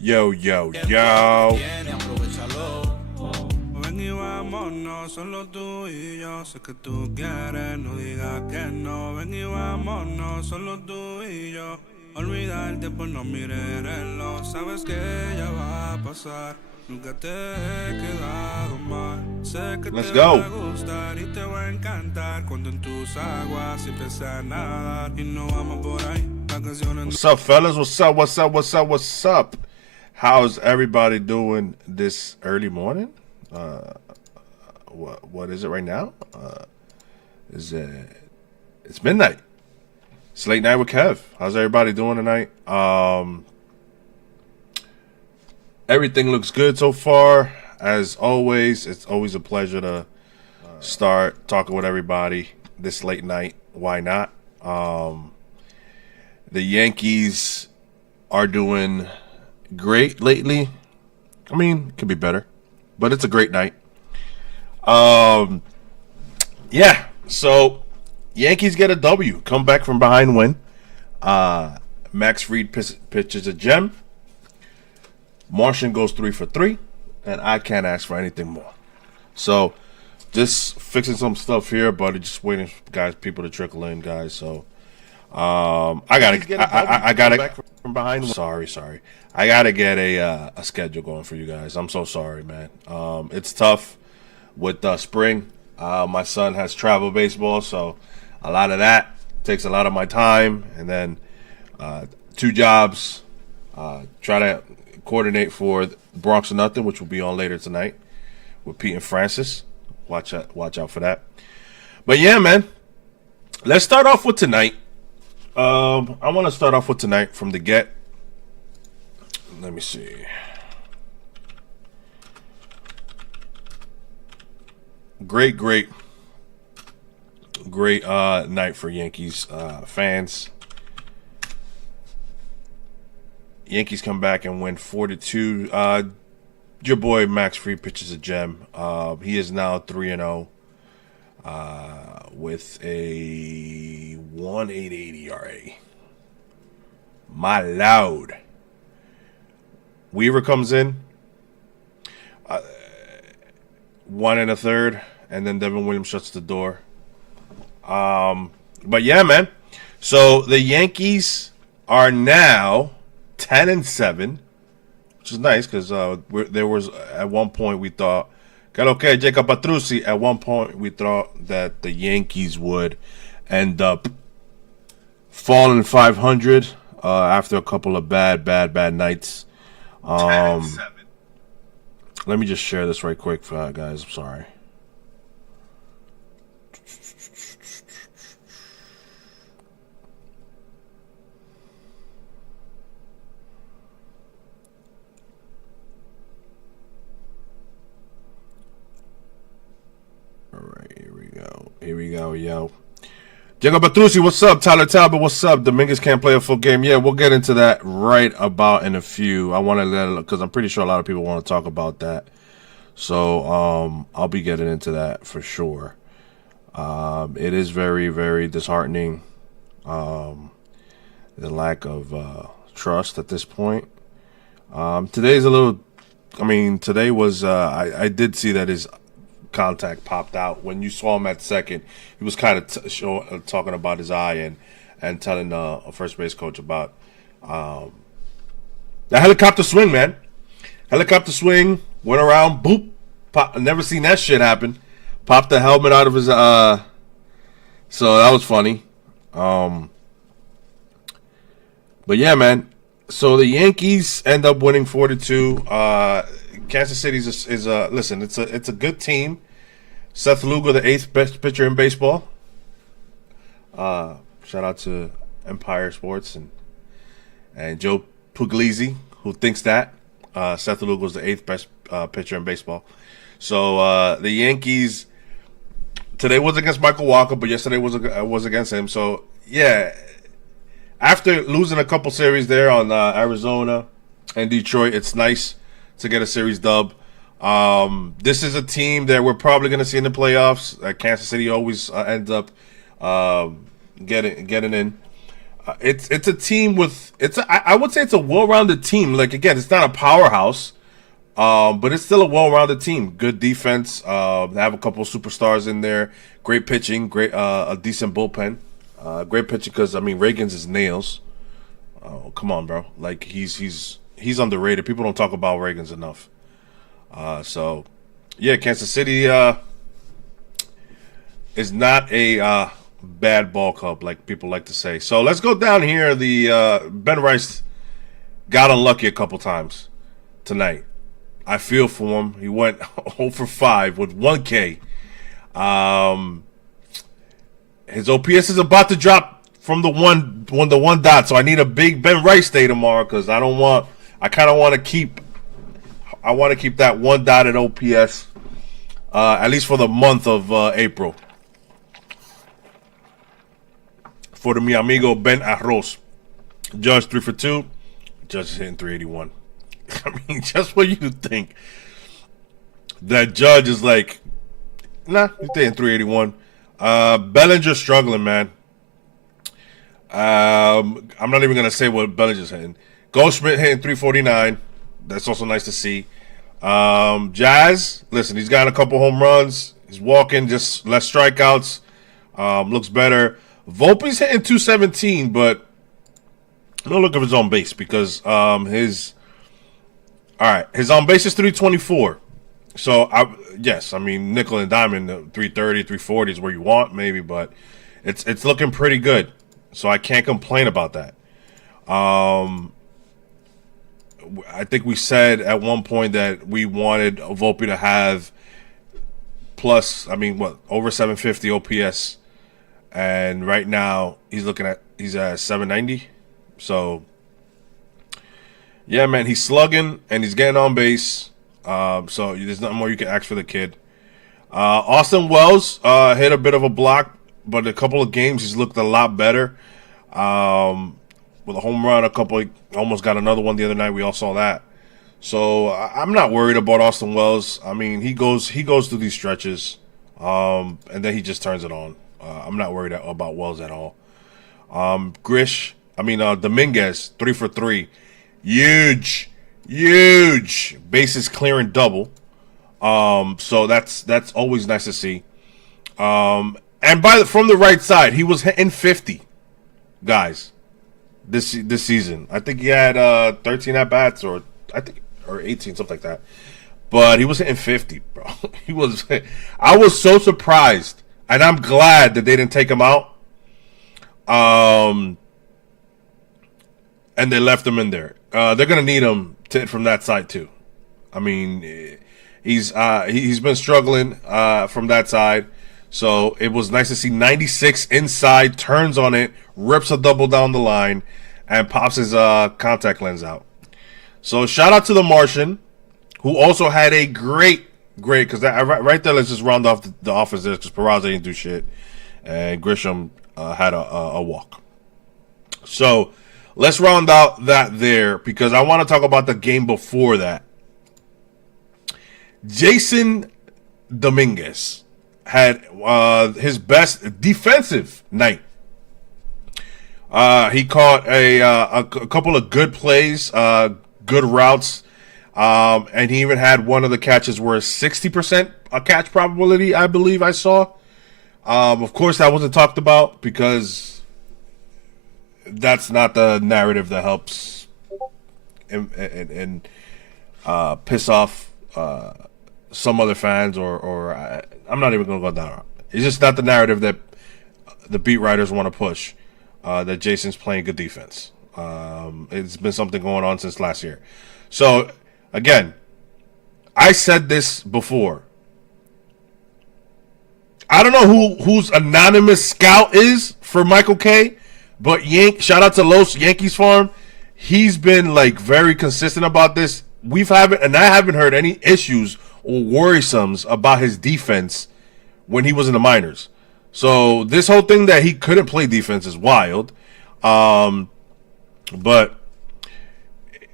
Yo, yo, yo. Ven y vámonos, solo tú y yo. Sé que tú quieres, no digas que no. Ven y vámonos, solo tú y yo. Olvida el tiempo, no mires el reloj. Sabes que ya va a pasar. Nunca te he quedado mal. Sé que Let's te va go. a gustar y te va a encantar. Cuando en tus aguas empieces a nadar. Y no vamos por ahí. Vacaciones. What's up, fellas? What's up? What's up? What's up? What's up? How's everybody doing this early morning? What is it right now? Is it? It's midnight. It's late night with Kev. How's everybody doing tonight? Everything looks good so far. As always, it's always a pleasure to start talking with everybody this late night. Why not? The Yankees are doing great lately. I mean, could be better, but it's a great night. Yeah. So Yankees get a W, come back from behind win. Max Fried pitches a gem. Martian goes 3 for 3, and I can't ask for anything more. So just fixing some stuff here, but just waiting for people to trickle in, guys. So I gotta back from behind. Sorry. I gotta get a schedule going for you guys. I'm so sorry, man. It's tough with spring. My son has travel baseball, so a lot of that takes a lot of my time, and then 2 jobs. Try to coordinate for Bronx or Nothing, which will be on later tonight with Pete and Francis. Watch out for that. But yeah, man, let's start off with tonight. I want to start off with tonight from the get. Let me see. Great night for Yankees fans. Yankees come back and win 4-2. Your boy Max Fried pitches a gem. He is now 3-0 with a 1.88 ERA. My loud. Weaver comes in, 1 1/3, and then Devin Williams shuts the door. But yeah, man. So the Yankees are now 10-7, which is nice because there was at one point we thought, okay, Jacob Patrucci. At one point we thought that the Yankees would end up falling 500 after a couple of bad nights. 10-7. Let me just share this right quick, guys. I'm sorry. All right, here we go, yo. Jacob Patrucci, what's up? Tyler Talbot, what's up? Dominguez can't play a full game. Yeah, we'll get into that right about in a few. I want to let it, because I'm pretty sure a lot of people want to talk about that. So I'll be getting into that for sure. It is very, very disheartening, the lack of trust at this point. Today's a little, today was, I did see that his contact popped out. When you saw him at second, he was kind of talking about his eye and telling a first base coach about the helicopter swing, man. Helicopter swing, went around, boop, pop, never seen that shit happen. Popped the helmet out of his so that was funny. But yeah, man. So the Yankees end up winning 4-2. Kansas City is listen. It's a good team. Seth Lugo, the 8th best pitcher in baseball. Shout out to Empire Sports and Joe Puglisi, who thinks that Seth Lugo is the 8th best pitcher in baseball. So the Yankees today was against Michael Walker, but yesterday was against him. So yeah, after losing a couple series there on Arizona and Detroit, it's nice to get a series dub. This is a team that we're probably going to see in the playoffs. Kansas City always ends up getting in. It's a team with I would say it's a well-rounded team. Like again, it's not a powerhouse, but it's still a well-rounded team. Good defense. They have a couple of superstars in there. Great pitching. Great a decent bullpen. Great pitching because I mean Reagan's is nails. Oh come on, bro. Like he's underrated. People don't talk about Reagan's enough. So yeah, Kansas City is not a bad ball club like people like to say. So let's go down here. The Ben Rice got unlucky a couple times tonight. I feel for him. He went 0 for 5 with 1 K. His OPS is about to drop from the one dot. So I need a big Ben Rice day tomorrow because I kind of want to keep that 1 dot at OPS at least for the month of April. For the mi amigo Ben Arroz. Judge 3 for 2. Judge is hitting 381. I mean, just what you think. That Judge is like, nah, he's hitting 381. Bellinger's struggling, man. I'm not even gonna say what Bellinger's hitting. Goldschmidt hitting 349. That's also nice to see. Jazz, listen, he's got a couple home runs. He's walking, just less strikeouts. Looks better. Volpe's hitting 217, but no look of his on base because his on base is 324. So I mean nickel and diamond 330, 340 is where you want maybe, but it's looking pretty good. So I can't complain about that. I think we said at one point that we wanted Volpe to have over 750 OPS. And right now he's at 790. So yeah, man, he's slugging and he's getting on base. So there's nothing more you can ask for the kid. Austin Wells hit a bit of a block, but a couple of games he's looked a lot better. With a home run, almost got another one the other night. We all saw that. So I'm not worried about Austin Wells. I mean, he goes through these stretches, and then he just turns it on. I'm not worried about Wells at all. Dominguez 3 for 3, huge bases clearing double. So that's always nice to see. And from the right side, he was hitting 50, guys. This season, I think he had 13 at bats, or 18, something like that. But he was hitting 50, bro. I was so surprised, and I'm glad that they didn't take him out. And they left him in there. They're gonna need him to hit from that side too. I mean, he's been struggling from that side. So it was nice to see 96 inside, turns on it, rips a double down the line, and pops his contact lens out. So shout out to the Martian, who also had a great, because right there, let's just round off the offense there, because Peraza didn't do shit, and Grisham had a walk. So let's round out that there, because I want to talk about the game before that. Jasson Dominguez had his best defensive night. He caught a couple of good plays, good routes, and he even had one of the catches where 60% a catch probability, I believe I saw. Of course, that wasn't talked about because that's not the narrative that helps and piss off some other fans, or I'm not even going to go down. It's just not the narrative that the beat writers want to push. That Jasson's playing good defense. It's been something going on since last year. So, again, I said this before. I don't know whose anonymous scout is for Michael K, but shout out to Los Yankees Farm. He's been very consistent about this. I haven't heard any issues or worrisomes about his defense when he was in the minors. So this whole thing that he couldn't play defense is wild. But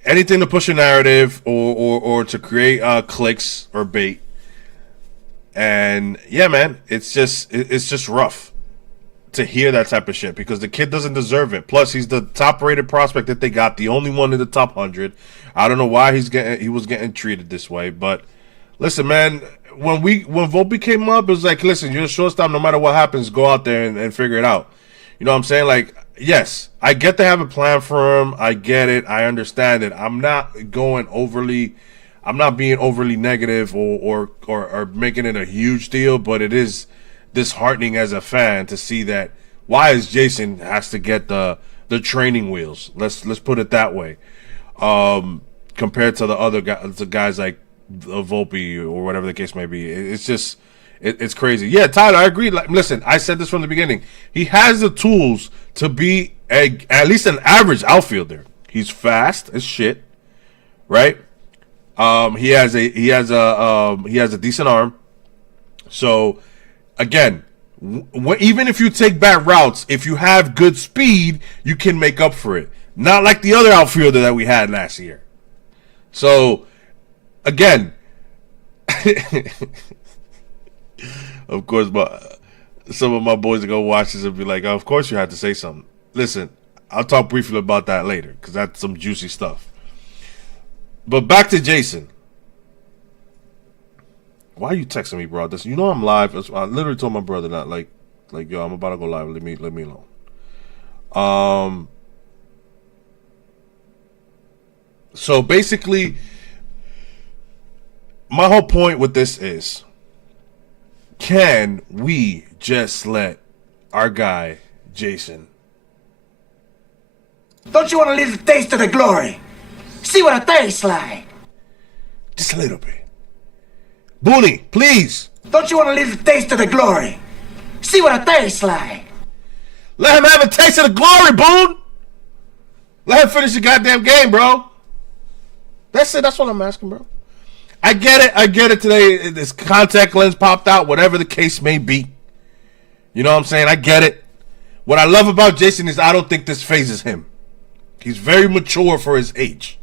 anything to push a narrative or to create clicks or bait. And yeah, man, it's just rough. to hear that type of shit because the kid doesn't deserve it. Plus, he's the top-rated prospect that they got, the only one in the top 100. I don't know why he was getting treated this way, but listen, man. When Volpe came up, it was like, listen, you're a shortstop. No matter what happens, go out there and figure it out. You know what I'm saying? Like, yes, I get to have a plan for him. I get it. I understand it. I'm not being overly negative or making it a huge deal, but it is disheartening as a fan to see that. Why is Jasson has to get the training wheels? Let's put it that way. Compared to the other guys like Volpe or whatever the case may be, it's just it's crazy. Yeah, Tyler, I agree. Like, listen, I said this from the beginning. He has the tools to be at least an average outfielder. He's fast as shit, right? He has a decent arm. So again, even if you take bad routes, if you have good speed, you can make up for it. Not like the other outfielder that we had last year. So again, of course, some of my boys are going to watch this and be like, oh, of course you had to say something. Listen, I'll talk briefly about that later because that's some juicy stuff. But back to Jasson. Why are you texting me, bro? You know I'm live. I literally told my brother that, like, yo, I'm about to go live. Let me alone. So basically, my whole point with this is, can we just let our guy, Jasson? Don't you want a little taste of the glory? See what it tastes like? Just a little bit. Booney, please. Don't you want a little taste of the glory? See what it tastes like? Let him have a taste of the glory, Boone. Let him finish the goddamn game, bro. That's it. That's what I'm asking, bro. I get it today. This contact lens popped out, whatever the case may be. You know what I'm saying? I get it. What I love about Jasson is I don't think this phases him. He's very mature for his age.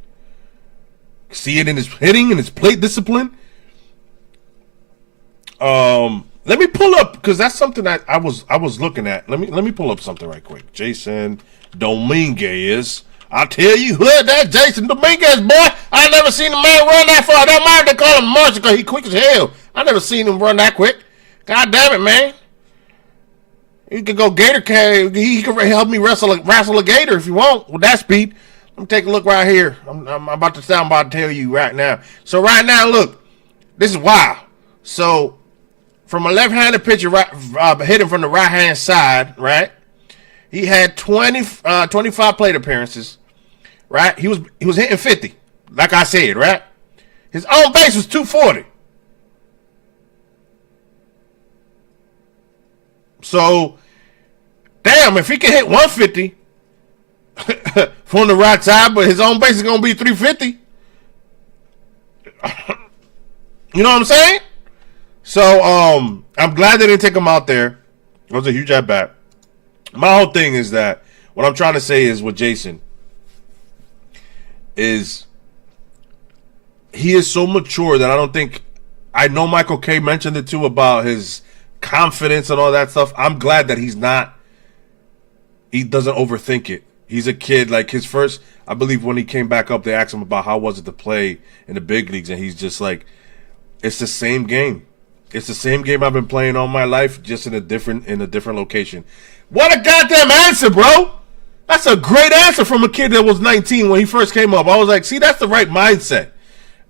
See it in his hitting and his plate discipline. Let me pull up because that's something that I was looking at. Let me pull up something right quick. Jasson Dominguez. I tell you what, that Jasson Dominguez, boy. I never seen a man run that far. Don't mind they call him Martian because he quick as hell. I never seen him run that quick. God damn it, man. He could go gator carry. He could help me wrestle a gator if you want with that speed. Let me take a look right here. I'm about to tell you right now. So right now, look, this is wild. So from a left-handed pitcher, hitting from the right-hand side, right? He had 25 plate appearances, right? He was hitting 50, like I said, right? His on base was 240. So, damn, if he can hit 150 from the right side, but his on base is gonna be 350. You know what I'm saying? So, I'm glad they didn't take him out there. It was a huge at bat. My whole thing is that what I'm trying to say is with Jasson is he is so mature that I don't think, I know Michael K mentioned it too about his confidence and all that stuff. I'm glad that he doesn't overthink it. He's a kid, like his first, I believe when he came back up, they asked him about how was it to play in the big leagues, and he's just like, it's the same game. It's the same game I've been playing all my life, just in a different location. What a goddamn answer, bro! That's a great answer from a kid that was 19 when he first came up. I was like, see, that's the right mindset.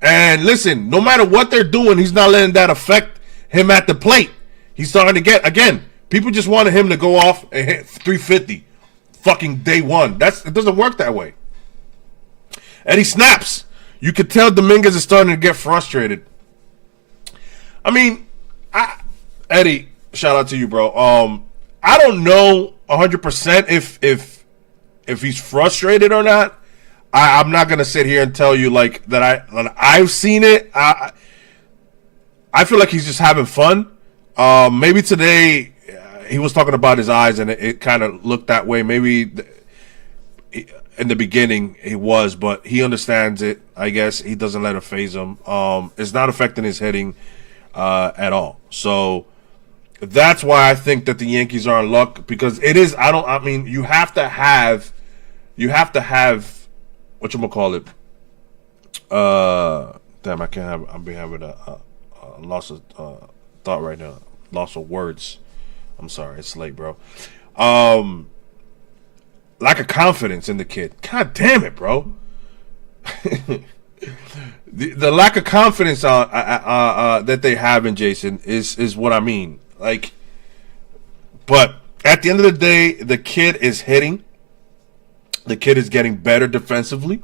And listen, no matter what they're doing, he's not letting that affect him at the plate. He's starting to get, again, people just wanted him to go off and hit 350 fucking day one. It doesn't work that way. And he snaps. You could tell Dominguez is starting to get frustrated. I mean, Eddie, shout out to you, bro. I don't know 100% if he's frustrated or not. I'm not gonna sit here and tell you like that I've seen it. I feel like he's just having fun. Maybe today he was talking about his eyes and it kind of looked that way. Maybe in the beginning he was, but he understands it. I guess he doesn't let it faze him. It's not affecting his hitting at all. So that's why I think that the Yankees are in luck, because it is. I mean, you have to have whatchamacallit. Damn, I can't have. I'm having a loss of thought right now. Loss of words. I'm sorry, it's late, bro. Lack of confidence in the kid. God damn it, bro. the lack of confidence that they have in Jasson is what I mean. Like, but at the end of the day, the kid is hitting. The kid is getting better defensively.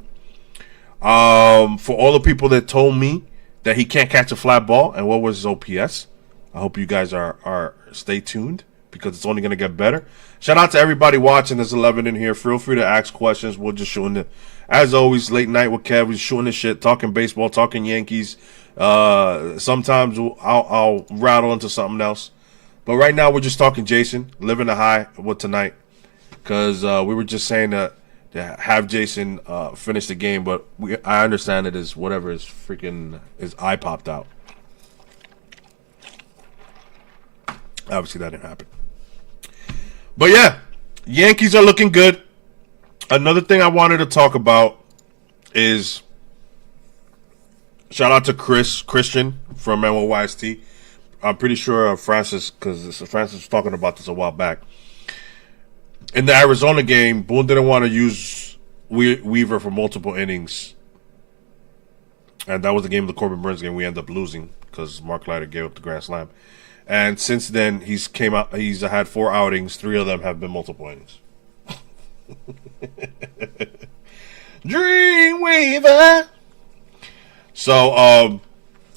For all the people that told me that he can't catch a flat ball and what was his OPS, I hope you guys are stay tuned, because it's only going to get better. Shout out to everybody watching. There's 11 in here. Feel free to ask questions. We're just shooting it. As always, late night with Kev. We're shooting the shit, talking baseball, talking Yankees. Sometimes I'll rattle into something else. But right now we're just talking Jasson, living the high with tonight. Because we were just saying that to have Jasson finish the game, but I understand it is whatever his eye popped out. Obviously that didn't happen. But yeah, Yankees are looking good. Another thing I wanted to talk about is shout out to Christian from NYST. I'm pretty sure Francis, because Francis was talking about this a while back. In the Arizona game, Boone didn't want to use Weaver for multiple innings. And that was the game of the Corbin Burns game we ended up losing because Mark Leiter gave up the grand slam. And since then, he's had 4 outings. 3 of them have been multiple innings. Dreamweaver. So,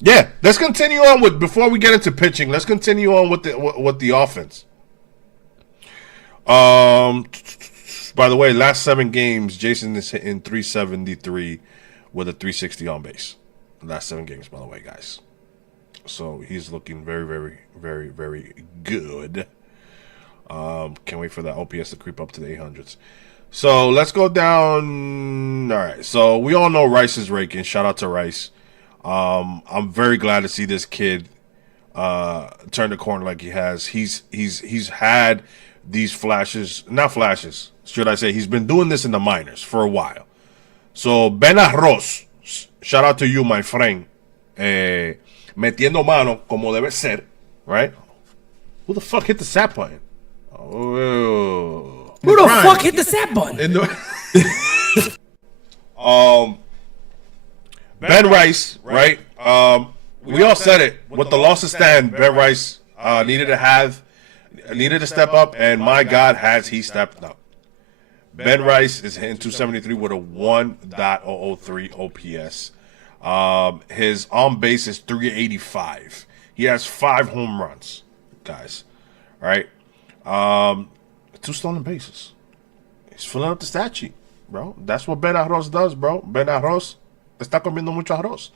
yeah, let's continue on before we get into pitching. Let's continue on with the offense. By the way, last 7 games, Jasson is hitting 373 with a 360 on base. Last 7 games, by the way, guys. So he's looking very, very, very, very good. Can't wait for that OPS to creep up to the 800s. So let's go down. All right. So we all know Rice is raking. Shout out to Rice. I'm very glad to see this kid turn the corner like he has. He's had these flashes, not flashes, should I say? He's been doing this in the minors for a while. So Ben Arroz, shout out to you, my friend. Metiendo mano como debe ser, right? Who the fuck hit the sap button? Oh, who the fuck hit the sap button? Ben Rice, right? We all said it. With the loss of Stan, Ben Rice needed to step up, and my God, has he stepped up. Ben Rice is hitting 273 with a 1.003 OPS. His on base is 385. He has 5 home runs, guys. All right. 2 stolen bases. He's filling up the stat sheet, bro. That's what Ben Arroz does, bro. Ben Arroz está comiendo mucho arroz.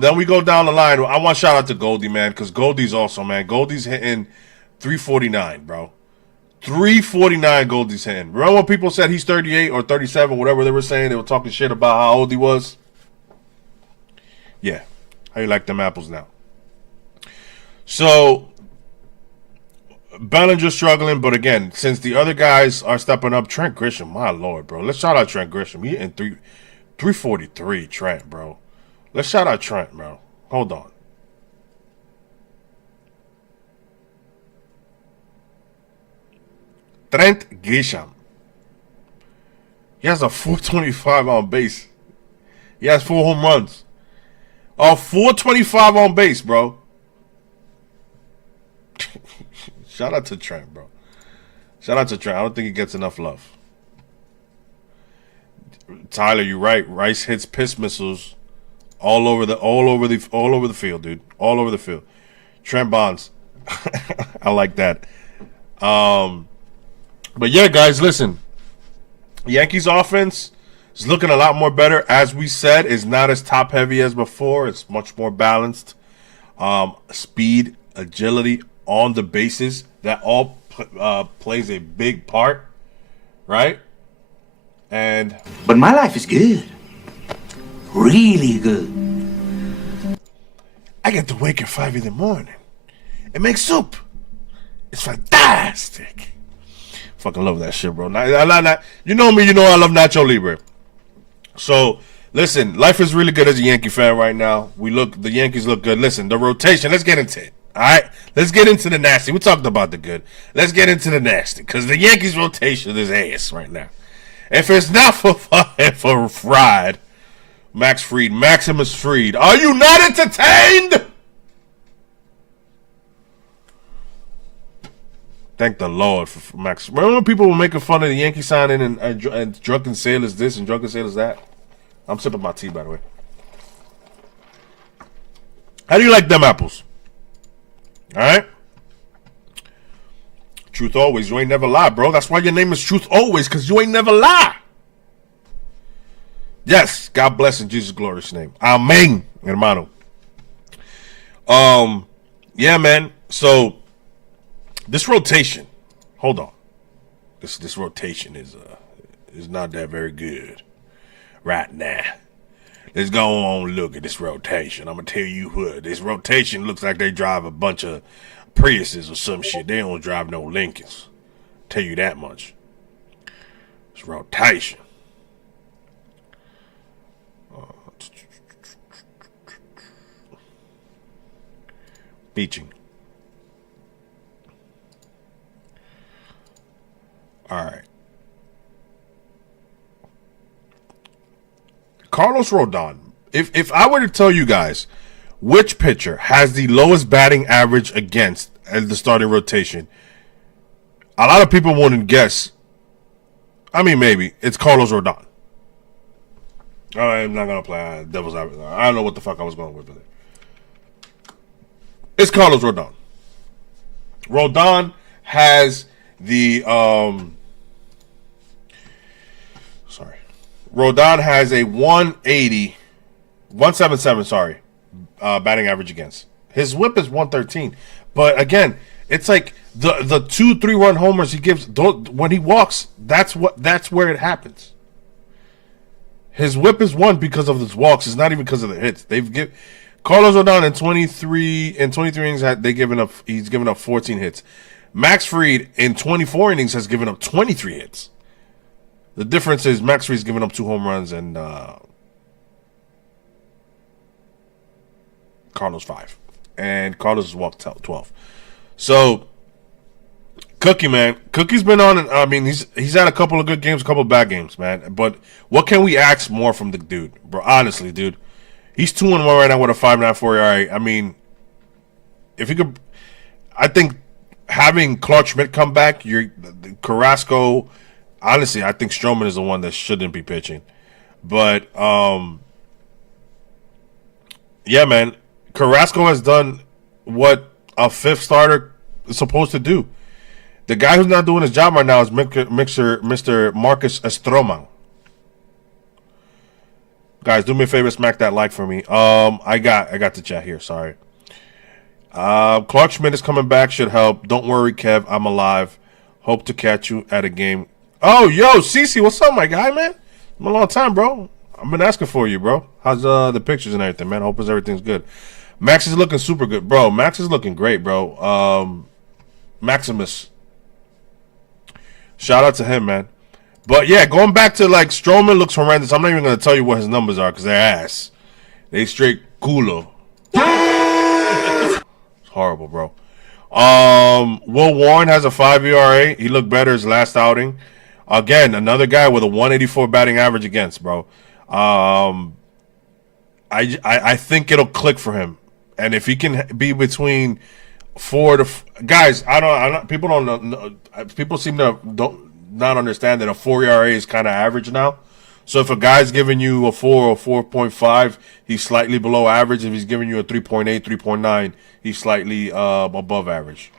Then we go down the line. I want to shout out to Goldie, man, because Goldie's also, man. Goldie's hitting 349, bro. 349 Goldie's hitting. Remember when people said he's 38 or 37, whatever they were saying? They were talking shit about how old he was. Yeah. How you like them apples now? So, Bellinger's struggling, but again, since the other guys are stepping up, Trent Grisham, my lord, bro. Let's shout out Trent Grisham. He hitting 343, Trent, bro. Let's shout out Trent, bro. Hold on. Trent Grisham. He has a 425 on base. He has 4 home runs. 425 on base, bro. Shout out to Trent, bro. Shout out to Trent. I don't think he gets enough love. Tyler, you're right. Rice hits piss missiles all over the field, dude. All over the field. Trent Bonds. I like that. But yeah, guys, listen. Yankees offense is looking a lot more better. As we said, it's not as top heavy as before. It's much more balanced. Speed, agility on the bases, that all plays a big part, right? But my life is good. Really good. I get to wake at 5 in the morning It makes soup. It's fantastic. Fucking love that shit, bro. You know me, you know I love Nacho Libre. So, listen, life is really good as a Yankee fan right now. The Yankees look good. Listen, the rotation, let's get into it. All right? Let's get into the nasty. We talked about the good. Let's get into the nasty. Because the Yankees rotation is ass right now. If it's not for Fried, Maximus Fried, are you not entertained? Thank the Lord for Max. Remember when people were making fun of the Yankee signing and drunken sailors this and drunken sailors that? I'm sipping my tea, by the way. How do you like them apples? All right? Truth always. You ain't never lie, bro. That's why your name is Truth Always, because you ain't never lie. Yes. God bless in Jesus' glorious name. Amen, hermano. Yeah, man. So, this rotation, hold on. This rotation is not that very good right now. Let's go on look at this rotation. I'm gonna tell you what. This rotation looks like they drive a bunch of Priuses or some shit. They don't drive no Lincolns. Tell you that much. This rotation. Beaching. All right. Carlos Rodon. If I were to tell you guys which pitcher has the lowest batting average against at the starting rotation, a lot of people wouldn't guess. I mean, maybe it's Carlos Rodon. I'm not gonna play devil's advocate. I don't know what the fuck I was going with it. It's Carlos Rodon. Rodon has the Rodon has a 177, batting average against. His whip is 113. But again, it's like the 2-3 run homers he gives when he walks, that's where it happens. His whip is 1 because of his walks. It's not even because of the hits. Carlos Rodon in 23 innings he's given up 14 hits. Max Fried in 24 innings has given up 23 hits. The difference is Max Fried's given up 2 home runs and Carlos 5. And Carlos has walked 12. So, Cookie, man. Cookie's been on, I mean, he's had a couple of good games, a couple of bad games, man. But what can we ask more from the dude? Bro, honestly, dude. He's 2-1 right now with a 5.94 ERA. I mean, if he could, I think having Clark Schmidt come back, Carrasco. Honestly, I think Stroman is the one that shouldn't be pitching. But, yeah, man. Carrasco has done what a fifth starter is supposed to do. The guy who's not doing his job right now is Mr. Marcus Stroman. Guys, do me a favor, smack that like for me. I got the chat here, sorry. Clark Schmidt is coming back, should help. Don't worry, Kev, I'm alive. Hope to catch you at a game. Oh, yo, Cece, what's up, my guy, man? It's been a long time, bro. I've been asking for you, bro. How's the pictures and everything, man? Hope everything's good. Max is looking super good, bro. Max is looking great, bro. Maximus. Shout out to him, man. But yeah, going back to like Stroman looks horrendous. I'm not even gonna tell you what his numbers are because they're ass. They straight culo. It's horrible, bro. Will Warren has a 5 ERA. He looked better his last outing. Again, another guy with a 184 batting average against, bro. I think it'll click for him, and if he can be between 4 to guys, people don't know. People seem to not understand that a 4 ERA is kind of average now. So if a guy's giving you a 4 or 4.5, he's slightly below average. If he's giving you a 3.8, 3.9, he's slightly above average.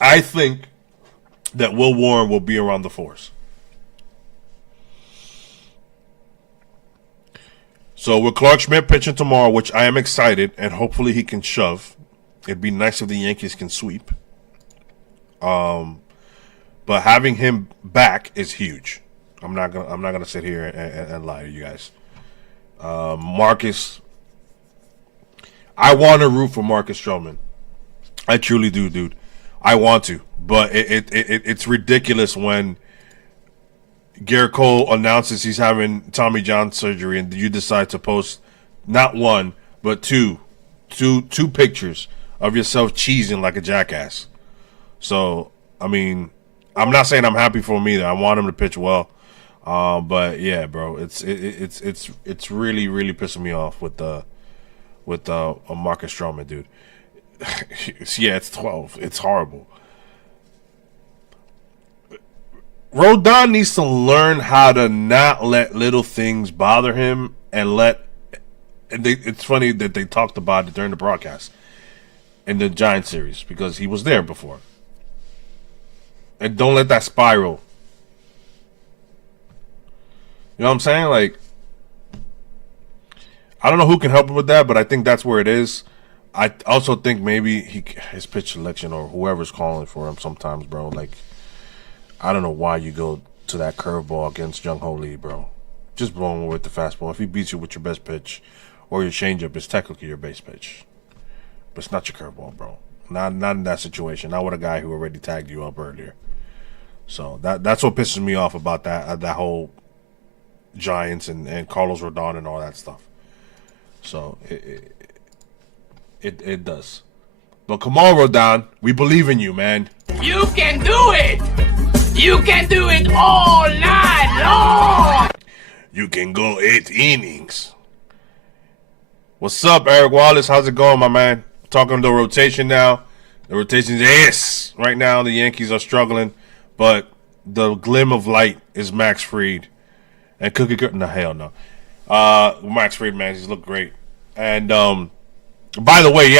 I think that Will Warren will be around the 4s. So with Clark Schmidt pitching tomorrow, which I am excited, and hopefully he can shove. It'd be nice if the Yankees can sweep. But having him back is huge. I'm not gonna sit here and lie to you guys. Marcus I want to root for Marcus Stroman. I truly do, dude. I want to, but it's ridiculous when Garrett Cole announces he's having Tommy John surgery, and you decide to post not one but two pictures of yourself cheesing like a jackass. So, I mean, I'm not saying I'm happy for him either. I want him to pitch well, but yeah, bro, it's really pissing me off with Marcus Stroman, dude. Yeah, it's 12. It's horrible. Rodon needs to learn how to not let little things bother him it's funny that they talked about it during the broadcast in the Giants series because he was there before. And don't let that spiral. You know what I'm saying? Like, I don't know who can help him with that, but I think that's where it is. I also think maybe his pitch selection or whoever's calling for him sometimes, bro. Like, I don't know why you go to that curveball against Jung Ho Lee, bro. Just blow him with the fastball. If he beats you with your best pitch or your changeup, it's technically your base pitch. But it's not your curveball, bro. Not in that situation. Not with a guy who already tagged you up earlier. So that's what pisses me off about that whole Giants and Carlos Rodon and all that stuff. So it does. But come on, Rodon. We believe in you, man. You can do it! You can do it all night long! You can go 8 innings. What's up, Eric Wallace? How's it going, my man? Talking the rotation now. The rotation's ass. Right now, the Yankees are struggling, but the glim of light is Max Fried. And Cookie Cook. No, hell no. Max Fried, man, he's looked great. And by the way, he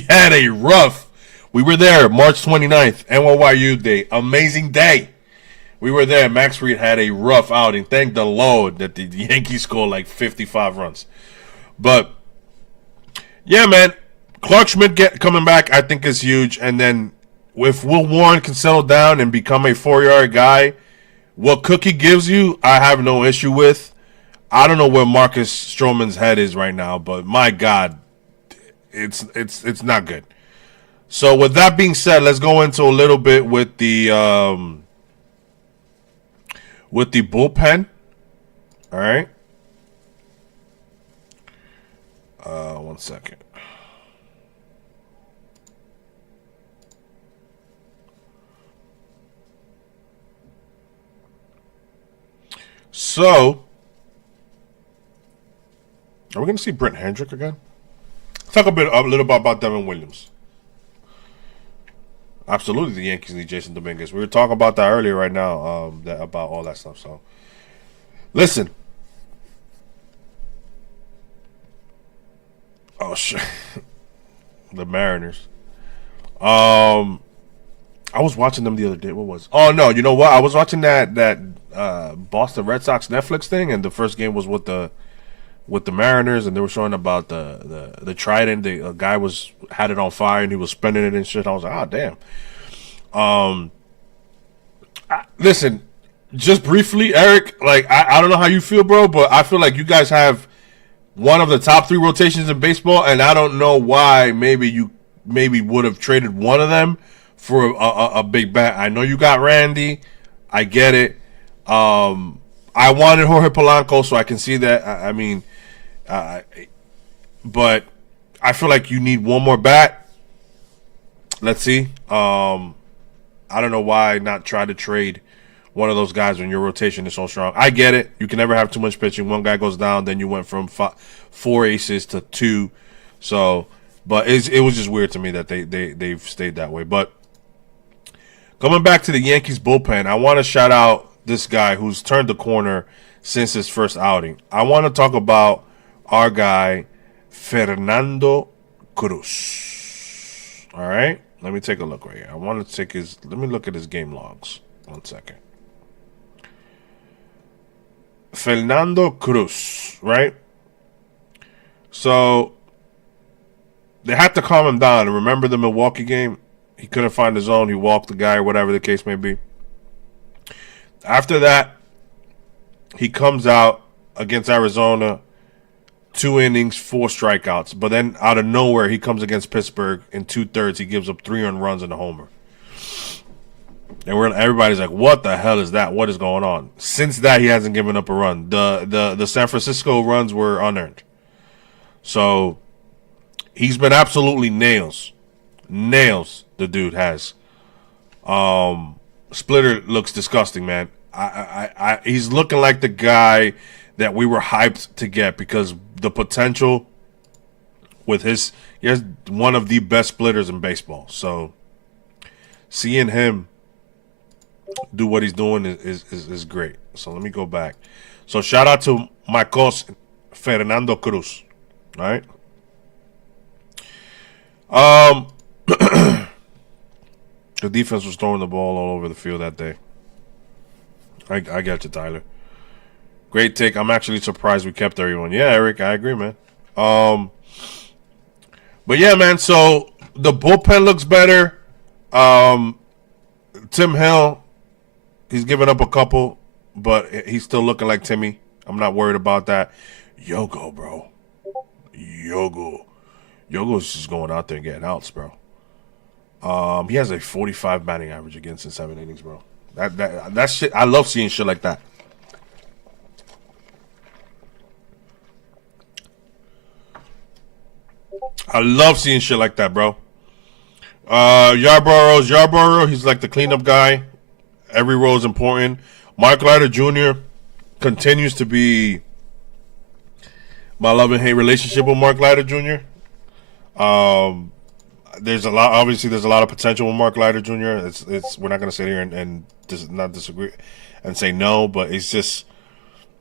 had a rough. We were there March 29th, NYU Day. Amazing day. We were there. Max Fried had a rough outing. Thank the Lord that the Yankees scored like 55 runs. But, yeah, man. Clark Schmidt coming back, I think, is huge. And then if Will Warren can settle down and become a 4-yard guy, what Cookie gives you, I have no issue with. I don't know where Marcus Stroman's head is right now, but my God, it's not good. So with that being said, let's go into a little bit with the bullpen. All right. 1 second. So, are we going to see Brent Hendrick again? Talk a little bit about Devin Williams. Absolutely, the Yankees need Jasson Dominguez. We were talking about that earlier right now, about all that stuff. So, listen. Oh, shit. The Mariners. I was watching them the other day. What was? Oh, no. You know what? I was watching that Boston Red Sox Netflix thing, and the first game was with the Mariners, and they were showing about the Trident. The guy had it on fire, and he was spinning it and shit. I was like, oh, damn. Listen, just briefly, Eric, like, I don't know how you feel, bro, but I feel like you guys have one of the top 3 rotations in baseball, and I don't know why you would have traded one of them for a big bat. I know you got Randy. I get it. I wanted Jorge Polanco, so I can see that. I mean, but I feel like you need one more bat. Let's see. I don't know why not try to trade one of those guys when your rotation is so strong. I get it. You can never have too much pitching. One guy goes down, then you went from 4 aces to 2. So, but it was just weird to me that they've stayed that way. But coming back to the Yankees bullpen, I want to shout out this guy who's turned the corner since his first outing. I want to talk about our guy, Fernando Cruz. All right? Let me take a look right here. Let me look at his game logs. 1 second. Fernando Cruz, right? So, they had to calm him down. Remember the Milwaukee game? He couldn't find his zone. He walked the guy or whatever the case may be. After that, he comes out against Arizona, 2 innings, 4 strikeouts. But then out of nowhere, he comes against Pittsburgh in 2/3. He gives up 3 earned runs and a homer. And everybody's like, what the hell is that? What is going on? Since that, he hasn't given up a run. The San Francisco runs were unearned. So he's been absolutely nails. Nails, the dude has. Splitter looks disgusting, man. He's looking like the guy that we were hyped to get because the potential with he has one of the best splitters in baseball. So seeing him do what he's doing is great. So let me go back. So shout out to my cousin Fernando Cruz. All right. The defense was throwing the ball all over the field that day. I got you, Tyler. Great take. I'm actually surprised we kept everyone. Yeah, Eric, I agree, man. But yeah, man. So the bullpen looks better. Tim Hill, he's given up a couple, but he's still looking like Timmy. I'm not worried about that. Yogo, bro. Yogo's just going out there and getting outs, bro. He has a 45 batting average against in 7 innings, bro. That shit. I love seeing shit like that. I love seeing shit like that, bro. Yarborough, he's like the cleanup guy. Every role is important. Mark Leiter Jr. continues to be my love and hate relationship with Mark Leiter Jr. There's a lot of potential with Mark Leiter Jr. It's we're not gonna sit here and not disagree and say no, but it's just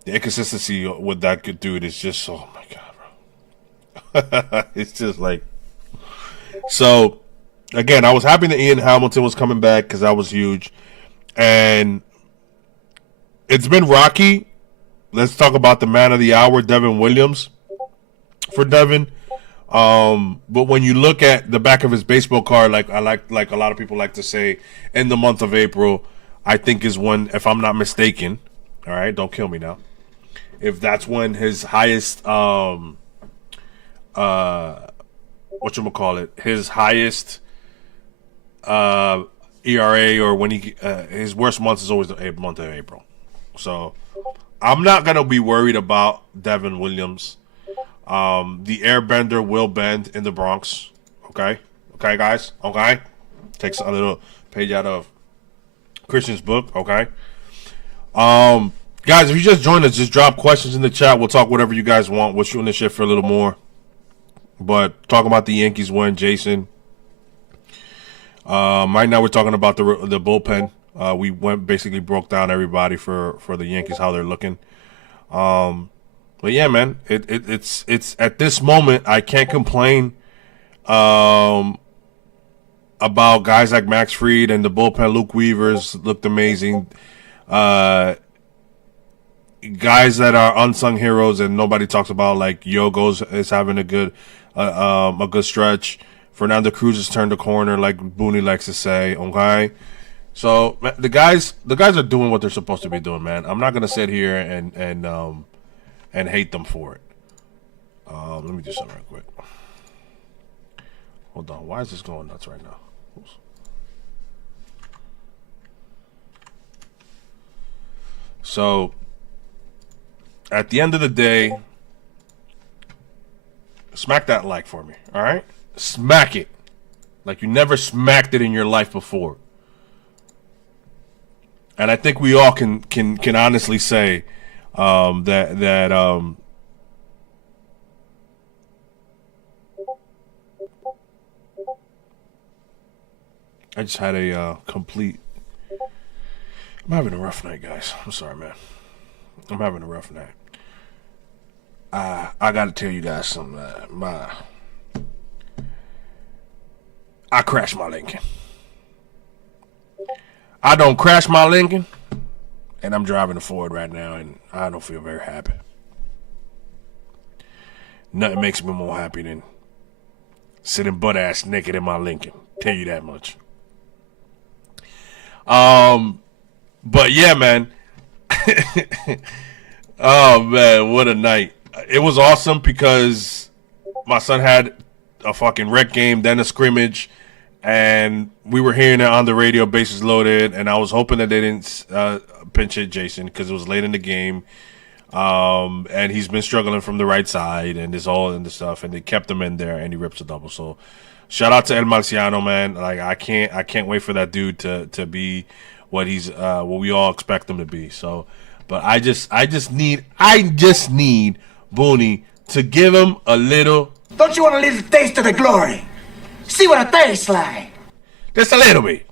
the inconsistency with that good dude is just, oh my god, bro. It's just like, so again, I was happy that Ian Hamilton was coming back because that was huge, and it's been rocky. Let's talk about the man of the hour, Devin Williams, for Devin. But when you look at the back of his baseball card, like a lot of people like to say, in the month of April, I think is when, if I'm not mistaken, all right, don't kill me now, if that's when his highest, his highest, ERA, or when his worst month is always the month of April. So I'm not gonna be worried about Devin Williams. The airbender will bend in the Bronx. Okay, guys. Okay, takes a little page out of Christian's book. Okay, guys, if you just joined us, just drop questions in the chat. We'll talk whatever you guys want. We're shooting this shit for a little more, but talking about the Yankees win, Jason. Right now we're talking about the bullpen. We basically broke down everybody for the Yankees, how they're looking. But yeah, man, it's at this moment I can't complain about guys like Max Fried and the bullpen. Luke Weavers looked amazing. Guys that are unsung heroes and nobody talks about, like Yogo's is having a good stretch. Fernando Cruz has turned the corner, like Booney likes to say. Okay, so the guys are doing what they're supposed to be doing, man. I'm not gonna sit here and hate them for it. Let me do something real quick. Hold on. Why is this going nuts right now? Oops. So, at the end of the day, smack that like for me, all right? Smack it like you never smacked it in your life before. And I think we all can honestly say that I just had a complete. I'm having a rough night, guys. I'm sorry, man. I'm having a rough night. I got to tell you guys something. I crashed my Lincoln. I don't crash my Lincoln, and I'm driving a Ford right now, and I don't feel very happy. Nothing makes me more happy than sitting butt ass naked in my Lincoln. Tell you that much. But yeah, man. Oh man, what a night! it was awesome because my son had a fucking rec game, then a scrimmage, and we were hearing it on the radio, bases loaded, and I was hoping that they didn't pinch hit Jasson because it was late in the game. And he's been struggling from the right side and this all and the stuff, and they kept him in there, and he rips a double. So shout out to El Marciano, man. Like I can't wait for that dude to be what he's what we all expect him to be. So, but I just need Booney to give him a little. Don't you want a little taste of the glory? See what it tastes like. Just a little bit.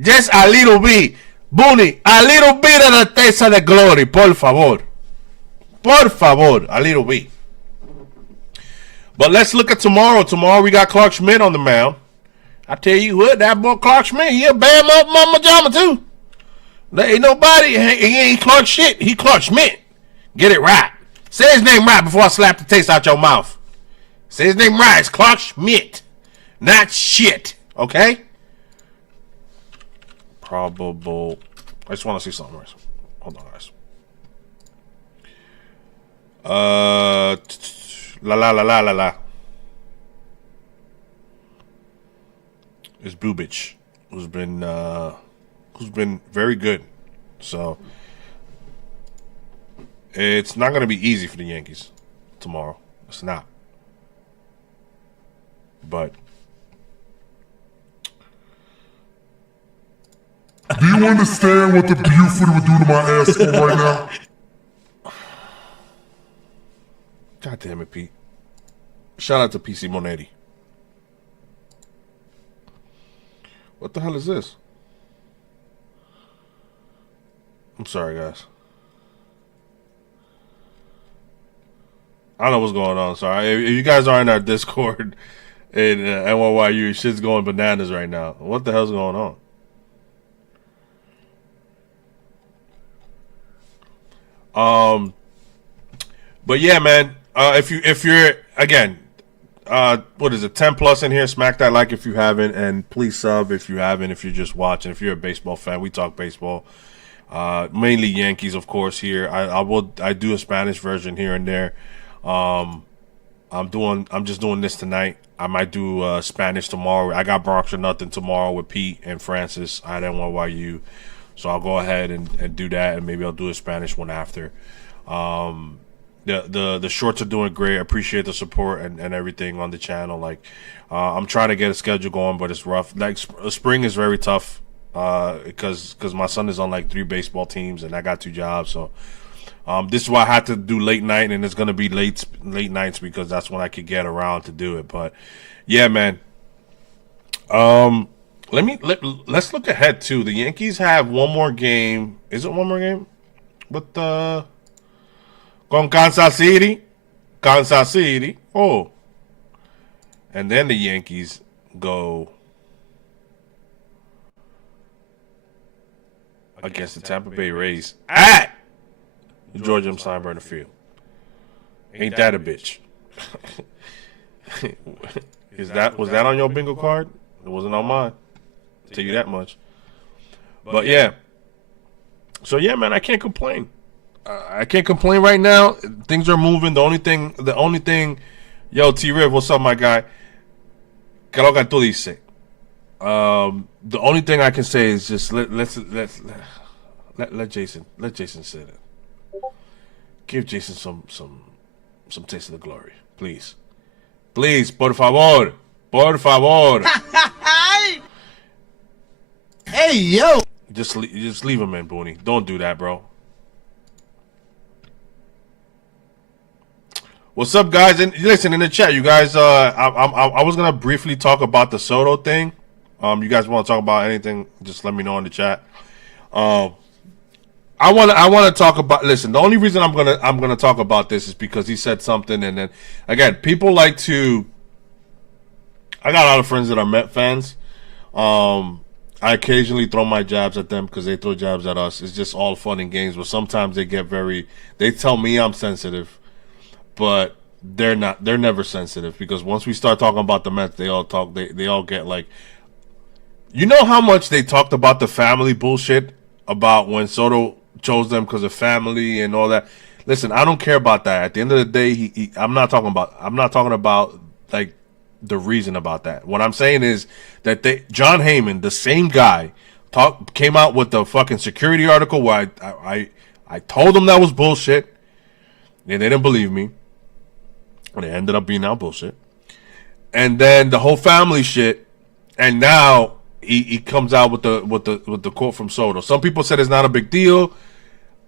Just a little bit. Booney, a little bit of the taste of the glory, por favor. Por favor, a little bit. But let's look at tomorrow. Tomorrow we got Clark Schmidt on the mound. I tell you what, that boy Clark Schmidt, he a bam up mama jama too. There ain't nobody, he ain't Clark shit. He Clark Schmidt. Get it right. Say his name right before I slap the taste out your mouth. Say his name right. It's Clark Schmidt. Not shit. Okay? Probable. I just want to see something, guys. Hold on, guys. La. It's Bubich, who's been very good. So it's not going to be easy for the Yankees tomorrow. It's not. But do you understand what the Buford would do to my asshole right now? God damn it, Pete. Shout out to PC Monetti. What the hell is this? I'm sorry, guys. I don't know what's going on. Sorry. If you guys are in our Discord in NYU, shit's going bananas right now. What the hell's going on? But yeah, man. If you're again, what is it, 10 plus in here? Smack that like if you haven't, and please sub if you haven't. If you're just watching, if you're a baseball fan, we talk baseball, mainly Yankees, of course. Here, I do a Spanish version here and there. I'm just doing this tonight. I might do Spanish tomorrow. I got Bronx or Nothing tomorrow with Pete and Francis at NYU, so I'll go ahead and do that, and maybe I'll do a Spanish one after. The shorts are doing great. I appreciate the support and everything on the channel. Like, I'm trying to get a schedule going, but it's rough. Like, spring is very tough because my son is on like 3 baseball teams and I got 2 jobs. So this is why I had to do late night, and it's gonna be late nights because that's when I could get around to do it. But yeah, man. Let's look ahead too. The Yankees have one more game. Is it one more game? With con Kansas City. Oh. And then the Yankees go against the Tampa Bay Rays at George M. Steinbrenner Field. Ain't that a bitch? Was that on your bingo card? It wasn't on mine. I'll tell you that much. But yeah. So yeah, man, I can't complain. I can't complain right now. Things are moving. The only thing, yo, T-Riv, what's up, my guy? ¿Qué lo que tú dices? The only thing I can say is just let Jasson say that. Give Jasson some taste of the glory, please, por favor. Hey, yo. Just leave him in, Booney. Don't do that, bro. What's up, guys? And listen, in the chat, you guys. I was gonna briefly talk about the Soto thing. You guys want to talk about anything? Just let me know in the chat. I want to talk about. Listen, the only reason I'm gonna talk about this is because he said something, and then again, people like to. I got a lot of friends that are Met fans. I occasionally throw my jabs at them because they throw jabs at us. It's just all fun and games, but sometimes they get very. They tell me I'm sensitive. But they're not. They're never sensitive because once we start talking about the Mets, they all talk. They all get like, you know how much they talked about the family bullshit about when Soto chose them because of family and all that. Listen, I don't care about that. At the end of the day, I'm not talking about like the reason about that. What I'm saying is that John Heyman, the same guy, came out with the fucking security article where I told them that was bullshit, and they didn't believe me. And it ended up being that bullshit. And then the whole family shit, and now he comes out with the quote from Soto. Some people said it's not a big deal.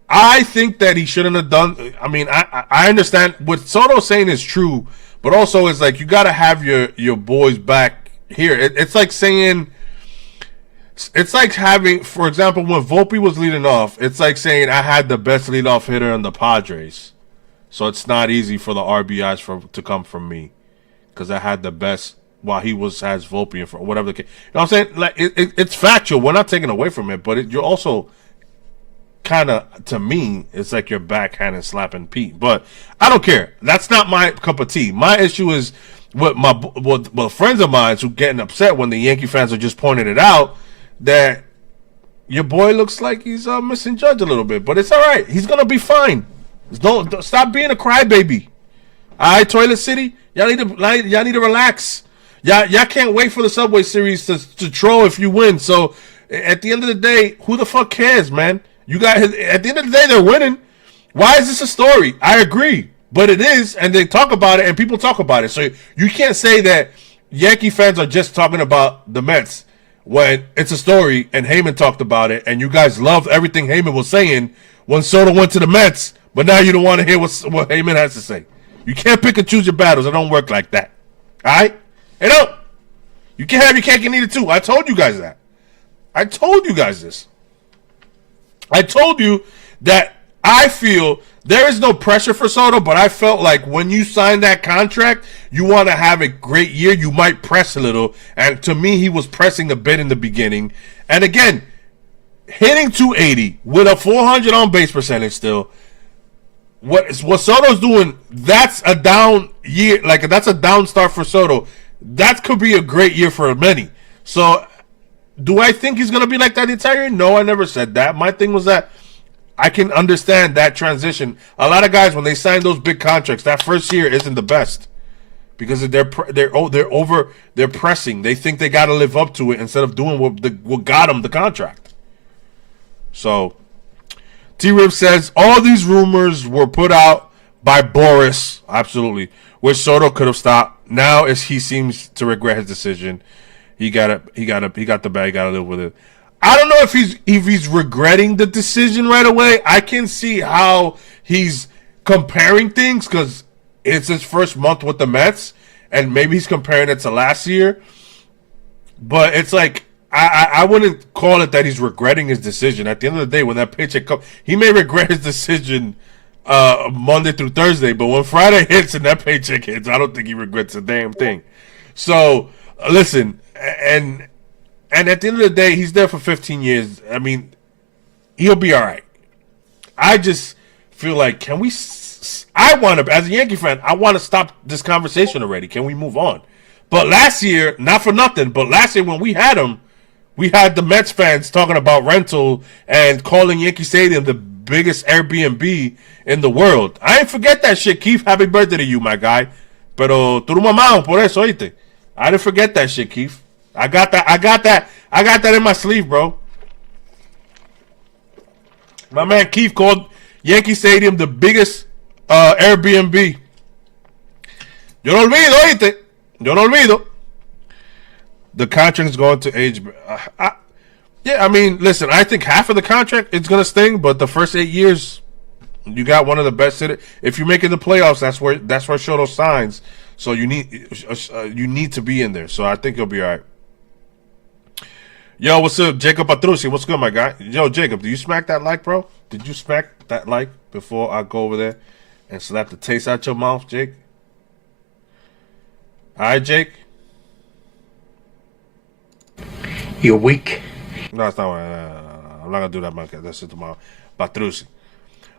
I think that he shouldn't have done. I mean, I understand what Soto's saying is true, but also it's like you got to have your boys back here. It's like saying, it's like having, for example, when Volpe was leading off, it's like saying I had the best leadoff hitter in the Padres, so it's not easy for the RBIs to come from me because I had the best while he has Volpe and for whatever the case. You know what I'm saying? Like it's factual. We're not taking away from it, but you're also kind of, to me, it's like you're backhanding slapping Pete. But I don't care. That's not my cup of tea. My issue is with friends of mine who getting upset when the Yankee fans are just pointing it out that your boy looks like he's missing judge a little bit. But it's all right. He's gonna be fine. Don't stop being a crybaby. All right, Toilet City, y'all need to relax. Y'all can't wait for the Subway Series to troll if you win. So at the end of the day, who the fuck cares, man? You guys, at the end of the day, they're winning. Why is this a story? I agree, but it is, and they talk about it, and people talk about it. So you can't say that Yankee fans are just talking about the Mets when it's a story, and Heyman talked about it, and you guys loved everything Heyman was saying when Soto went to the Mets, but now you don't want to hear what Heyman has to say. You can't pick and choose your battles. It don't work like that. All right? It don't. You can't have your cake and eat it too. I told you guys that. I told you guys this. I told you that I feel there is no pressure for Soto, but I felt like when you sign that contract, you want to have a great year, you might press a little. And to me, he was pressing a bit in the beginning. And again, hitting 280 with a 400 on base percentage still, what Soto's doing, that's a down year. Like, that's a down start for Soto. That could be a great year for many. So, do I think he's going to be like that the entire year? No, I never said that. My thing was that I can understand that transition. A lot of guys, when they sign those big contracts, that first year isn't the best because they're pressing. They think they got to live up to it instead of doing what got them the contract. So, T-Rib says, all these rumors were put out by Boris, absolutely, which Soto could have stopped. Now, as he seems to regret his decision, he got the bag, got to live with it. I don't know if he's regretting the decision right away. I can see how he's comparing things because it's his first month with the Mets, and maybe he's comparing it to last year. But it's like, I wouldn't call it that he's regretting his decision. At the end of the day, when that paycheck comes, he may regret his decision Monday through Thursday, but when Friday hits and that paycheck hits, I don't think he regrets a damn thing. So, listen, and at the end of the day, he's there for 15 years. I mean, he'll be all right. I just feel like, as a Yankee fan, I want to stop this conversation already. Can we move on? But last year, not for nothing, but last year when we had him, we had the Mets fans talking about rental and calling Yankee Stadium the biggest Airbnb in the world. I ain't forget that shit, Keith. Happy birthday to you, my guy. Pero tú mamá por eso, oíste. I didn't forget that shit, Keith. I got that in my sleeve, bro. My man Keith called Yankee Stadium the biggest Airbnb. Yo no olvido, oíste. Yo no olvido. The contract is going to age. Yeah, I mean, listen, I think half of the contract it's going to sting, but the first 8 years, you got one of the best hitters. If you're making the playoffs, that's where Soto signs. So you need to be in there. So I think you'll be all right. Yo, what's up, Jacob Patrucci? What's good, my guy? Yo, Jacob, do you smack that like, bro? Did you smack that like before I go over there and slap the taste out your mouth, Jake? All right, Jake? You're weak. No, it's not. I'm not going to do that, man. That's it tomorrow. Patrucci.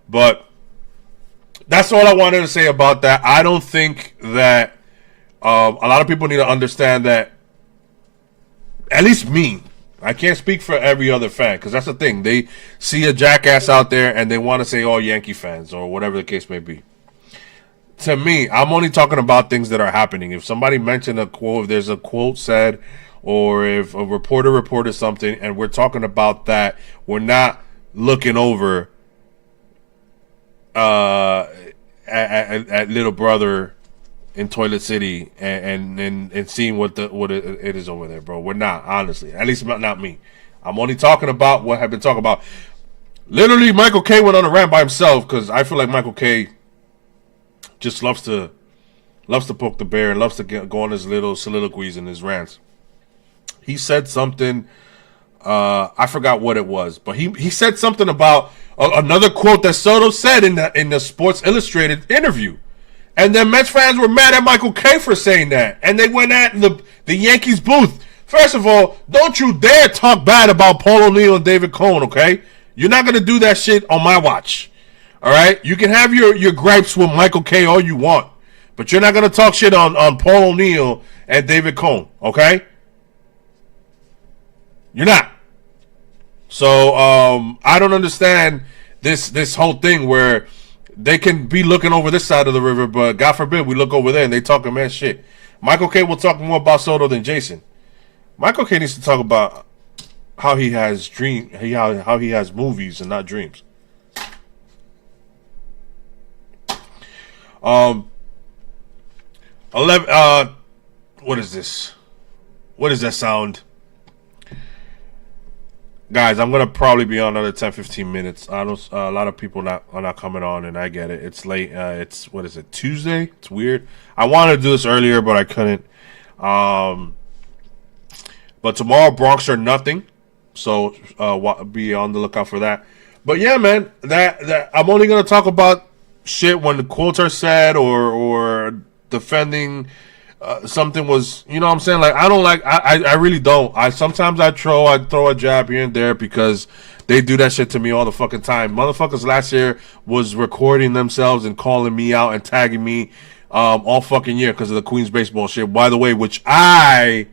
But that's all I wanted to say about that. I don't think that a lot of people need to understand that, at least me, I can't speak for every other fan because that's the thing. They see a jackass out there and they want to say all Yankee fans or whatever the case may be. To me, I'm only talking about things that are happening. If somebody mentioned a quote, if there's a quote said, or if a reporter reported something and we're talking about that, we're not looking over at little brother in Toilet City and seeing what it is over there, bro. We're not, honestly. At least not me. I'm only talking about what I've been talking about. Literally, Michael K went on a rant by himself because I feel like Michael K just loves to poke the bear and loves to go on his little soliloquies and his rants. He said something, I forgot what it was, but he said something about another quote that Soto said in the Sports Illustrated interview. And then Mets fans were mad at Michael K for saying that. And they went at the Yankees booth. First of all, don't you dare talk bad about Paul O'Neill and David Cone, okay? You're not going to do that shit on my watch. All right? You can have your gripes with Michael K all you want. But you're not going to talk shit on Paul O'Neill and David Cone, okay? You're not. So, I don't understand this whole thing where they can be looking over this side of the river, but God forbid we look over there and they talking mad shit. Michael K will talk more about Soto than Jasson. Michael K needs to talk about how he has how he has movies and not dreams. 11. What is this? What is that sound? Guys, I'm gonna probably be on another 10-15 minutes. I know a lot of people are not coming on, and I get it. It's late. It's what is it? Tuesday. It's weird. I wanted to do this earlier, but I couldn't. But tomorrow, Bronx or nothing. So be on the lookout for that. But yeah, man, that I'm only gonna talk about shit when the quotes are said or defending. Something was, you know what I'm saying? Like, I really don't. Sometimes I throw a jab here and there because they do that shit to me all the fucking time. Motherfuckers last year was recording themselves and calling me out and tagging me all fucking year because of the Queens baseball shit. By the way, which I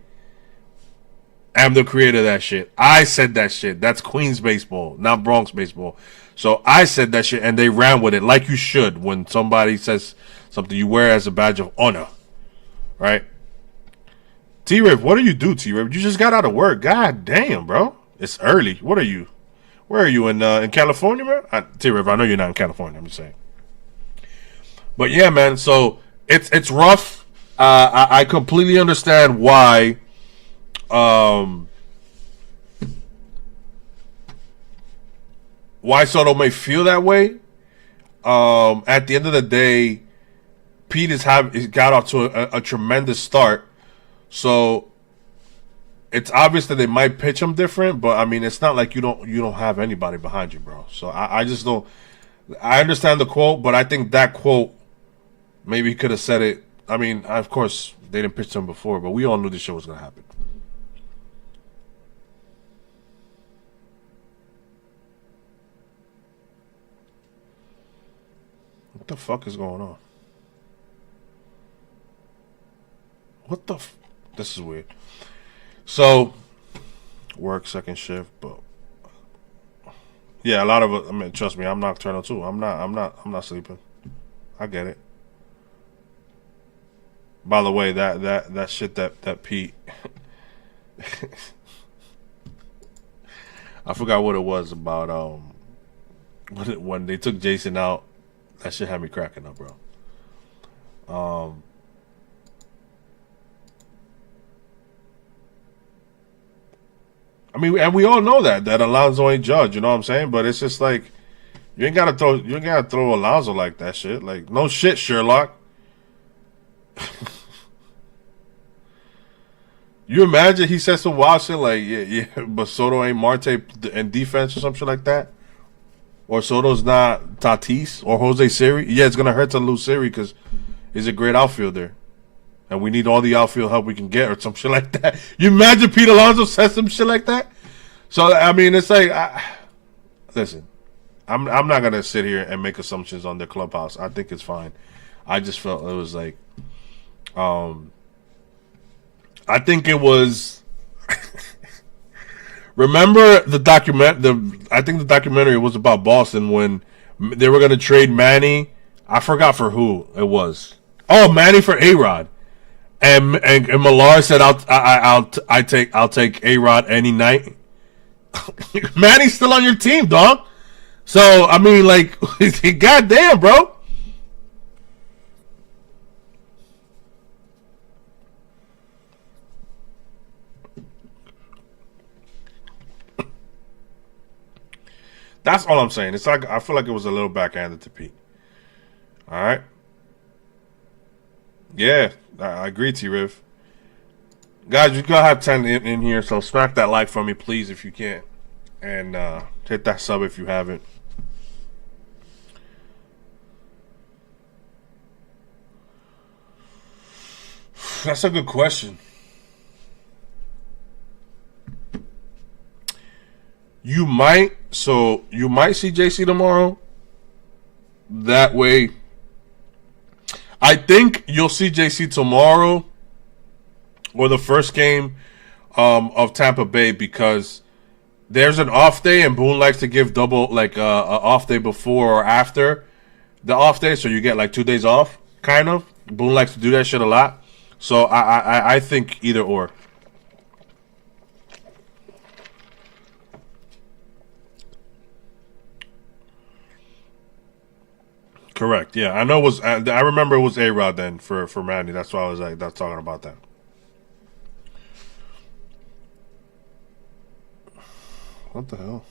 am the creator of that shit. I said that shit. That's Queens baseball, not Bronx baseball. So I said that shit and they ran with it like you should when somebody says something you wear as a badge of honor. Right? T-Riv, what do you do, T-Riv? You just got out of work. God damn, bro. It's early. What are you? Where are you? In California, man? T-Riv, I know you're not in California. I'm just saying. But yeah, man. So it's rough. I completely understand why. Why Soto may feel that way. At the end of the day, Pete got off to a tremendous start, so it's obvious that they might pitch him different. But I mean, it's not like you don't have anybody behind you, bro. So I just don't. I understand the quote, but I think that quote maybe he could have said it. I mean, of course they didn't pitch him before, but we all knew this shit was gonna happen. What the fuck is going on? What the this is weird. So work second shift, but yeah, a lot of it. I mean, trust me, I'm nocturnal too. I'm not sleeping. I get it. By the way, that shit that Pete I forgot what it was about when they took Jasson out. That shit had me cracking up, bro. I mean, and we all know that Alonso ain't judge, you know what I'm saying? But it's just like you ain't gotta throw Alonso like that shit. Like, no shit, Sherlock. You imagine he says some wild shit like, yeah, but Soto ain't Marte in defense or some shit like that? Or Soto's not Tatis or Jose Siri? Yeah, it's gonna hurt to lose Siri because he's a great outfielder. And we need all the outfield help we can get, or some shit like that. You imagine Pete Alonso says some shit like that? So I mean, it's like, listen, I'm not gonna sit here and make assumptions on their clubhouse. I think it's fine. I just felt it was like, I think it was, Remember the document? I think the documentary was about Boston when they were gonna trade Manny. I forgot for who it was. Oh, Manny for A-Rod, and Millar said, I'll take A-Rod any night." Manny's still on your team, dog. So I mean, like, goddamn, bro. That's all I'm saying. It's like I feel like it was a little backhanded to Pete. All right. Yeah, I agree, T-Riv. Guys, you gotta have 10 in here, so smack that like for me, please, if you can, and hit that sub if you haven't. That's a good question. You might see JC tomorrow. That way, I think you'll see JC tomorrow or the first game of Tampa Bay, because there's an off day and Boone likes to give double, like a off day before or after the off day, so you get like 2 days off. Kind of. Boone likes to do that shit a lot. So I think either or. Correct. Yeah, I know. I remember it was A-Rod then for Manny. That's why I was like, that's talking about that. What the hell?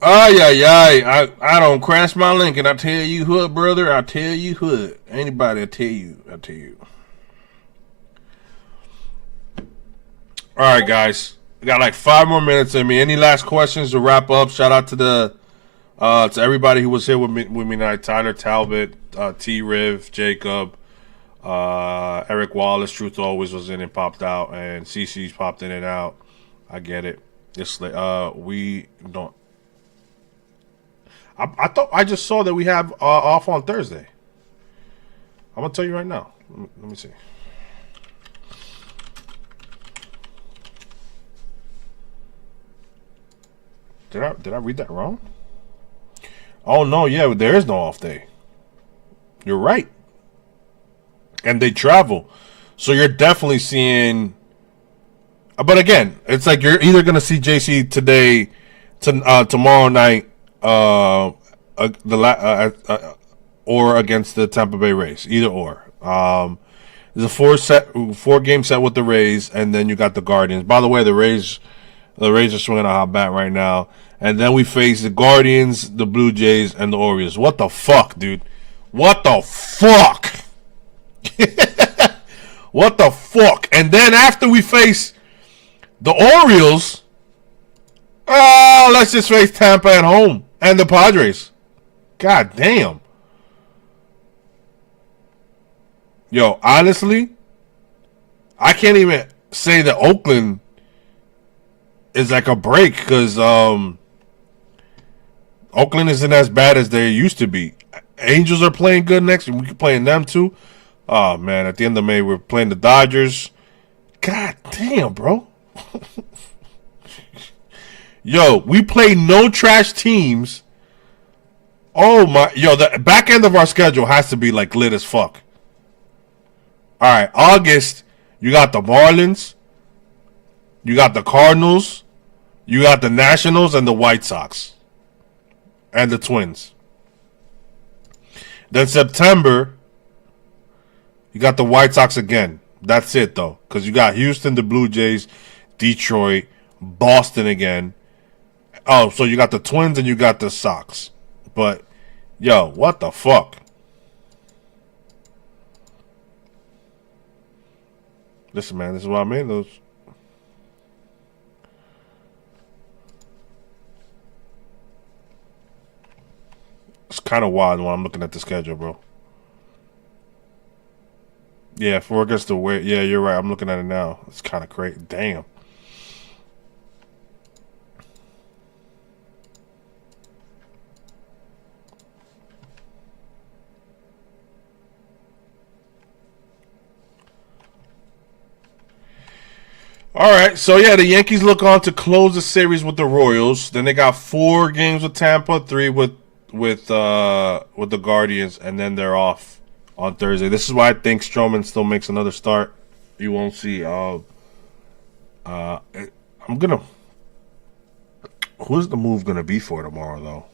Ay, ay, ay. I don't crash my link, and I tell you what, brother. I tell you what. Anybody, I tell you. I tell you. All right, guys. We got like 5 more minutes in me. Any last questions to wrap up? Shout out to everybody who was here with me tonight. Tyler Talbot, T-Riv, Jacob, Eric Wallace, Truth Always was in and popped out, and CC's popped in and out. I get it. We don't. I thought I just saw that we have off on Thursday. I'm gonna tell you right now. Let me see. Did I read that wrong? Oh no, yeah, there is no off day. You're right. And they travel. So you're definitely seeing, but again, it's like you're either gonna see JC today tomorrow night or against the Tampa Bay Rays. Either or. There's a 4 game set with the Rays, and then you got the Guardians. By the way, the Rays are swinging a hot bat right now. And then we face the Guardians, the Blue Jays, and the Orioles. What the fuck, dude? What the fuck? What the fuck? And then after we face the Orioles, let's just face Tampa at home and the Padres. God damn. Yo, honestly, I can't even say that Oakland is like a break, because Oakland isn't as bad as they used to be. Angels are playing good next week. We're playing them too. Oh, man, at the end of May, we're playing the Dodgers. God damn, bro. Yo, we play no trash teams. Oh, my. Yo, the back end of our schedule has to be, like, lit as fuck. All right, August, you got the Marlins. You got the Cardinals. You got the Nationals and the White Sox. And the Twins. Then September, you got the White Sox again. That's it, though. Because you got Houston, the Blue Jays, Detroit, Boston again. Oh, so you got the Twins and you got the Sox. But, yo, what the fuck? Listen, man, this is what I mean. Those. It's kind of wild when I'm looking at the schedule, bro. Yeah, 4 against the way. Yeah, you're right. I'm looking at it now. It's kind of crazy. Damn. All right, so yeah, the Yankees look on to close the series with the Royals. Then they got 4 games with Tampa, 3 with the Guardians, and then they're off on Thursday. This is why I think Stroman still makes another start. You won't see. I'm gonna. Who's the move gonna be for tomorrow though?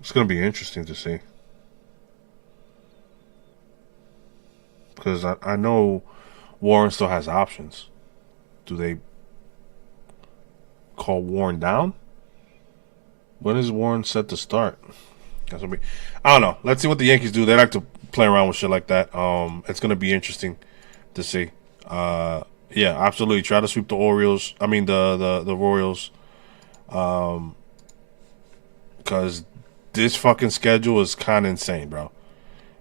It's gonna be interesting to see because I know Warren still has options. Do they call Warren down? When is Warren set to start? That's gonna be. I don't know. Let's see what the Yankees do. They like to play around with shit like that. It's gonna be interesting to see. Yeah, absolutely. Try to sweep the Orioles. I mean the Royals. Because this fucking schedule is kind of insane, bro.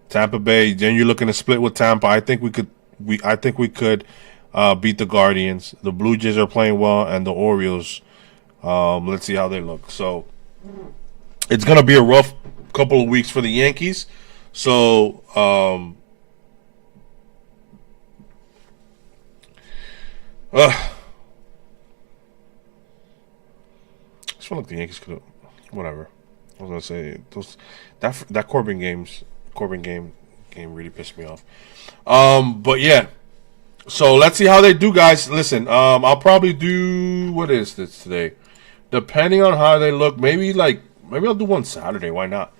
Tampa Bay. Then you're looking to split with Tampa. I think we could. I think we could beat the Guardians. The Blue Jays are playing well, and the Orioles. Let's see how they look. So it's gonna be a rough couple of weeks for the Yankees. So I just feel like the Yankees could have whatever. I was gonna say that Corbin game really pissed me off. But yeah. So let's see how they do, guys. Listen, I'll probably do what is this today? Depending on how they look, maybe I'll do one Saturday. Why not?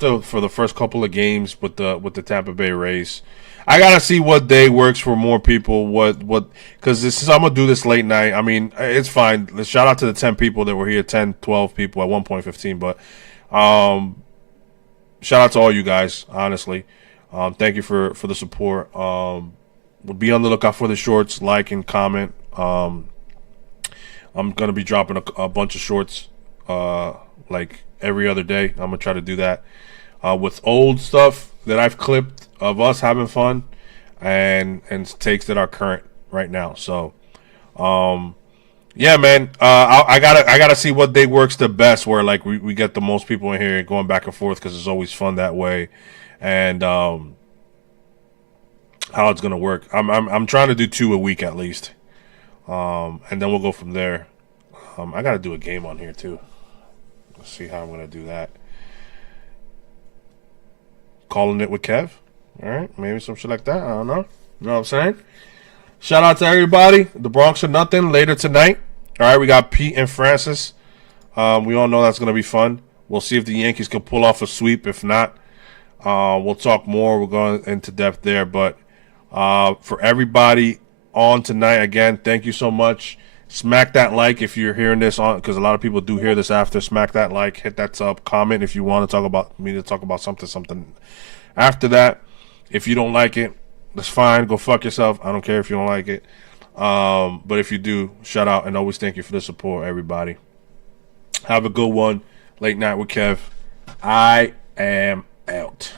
For the first couple of games with the Tampa Bay Rays. I gotta see what day works for more people. Because I'm gonna do this late night. I mean, it's fine. Shout out to the 10 people that were here, 10, 12 people at 1.15. But shout out to all you guys. Honestly, thank you for the support. We'll be on the lookout for the shorts. Like and comment. I'm gonna be dropping a bunch of shorts like every other day. I'm gonna try to do that with old stuff that I've clipped of us having fun and takes that are current right now. So yeah, man. I gotta see what day works the best, where like we get the most people in here going back and forth, because it's always fun that way. And how it's gonna work. I'm trying to do 2 a week at least, and then we'll go from there. I gotta do a game on here too. Let's see how I'm gonna do that. Calling it with Kev. All right, maybe some shit like that. I don't know. You know what I'm saying? Shout out to everybody. The Bronx or nothing later tonight. All right, we got Pete and Francis. We all know that's gonna be fun. We'll see if the Yankees can pull off a sweep. If not, we'll talk more. We're going into depth there, but for everybody on tonight, again, thank you so much. Smack that like if you're hearing this on, because a lot of people do hear this after. Smack that like, hit that sub, comment if you want to talk about something after that. If you don't like it, that's fine. Go fuck yourself. I don't care if you don't like it. But if you do, shout out, and always thank you for the support, everybody. Have a good one. Late night with Kev. I am out.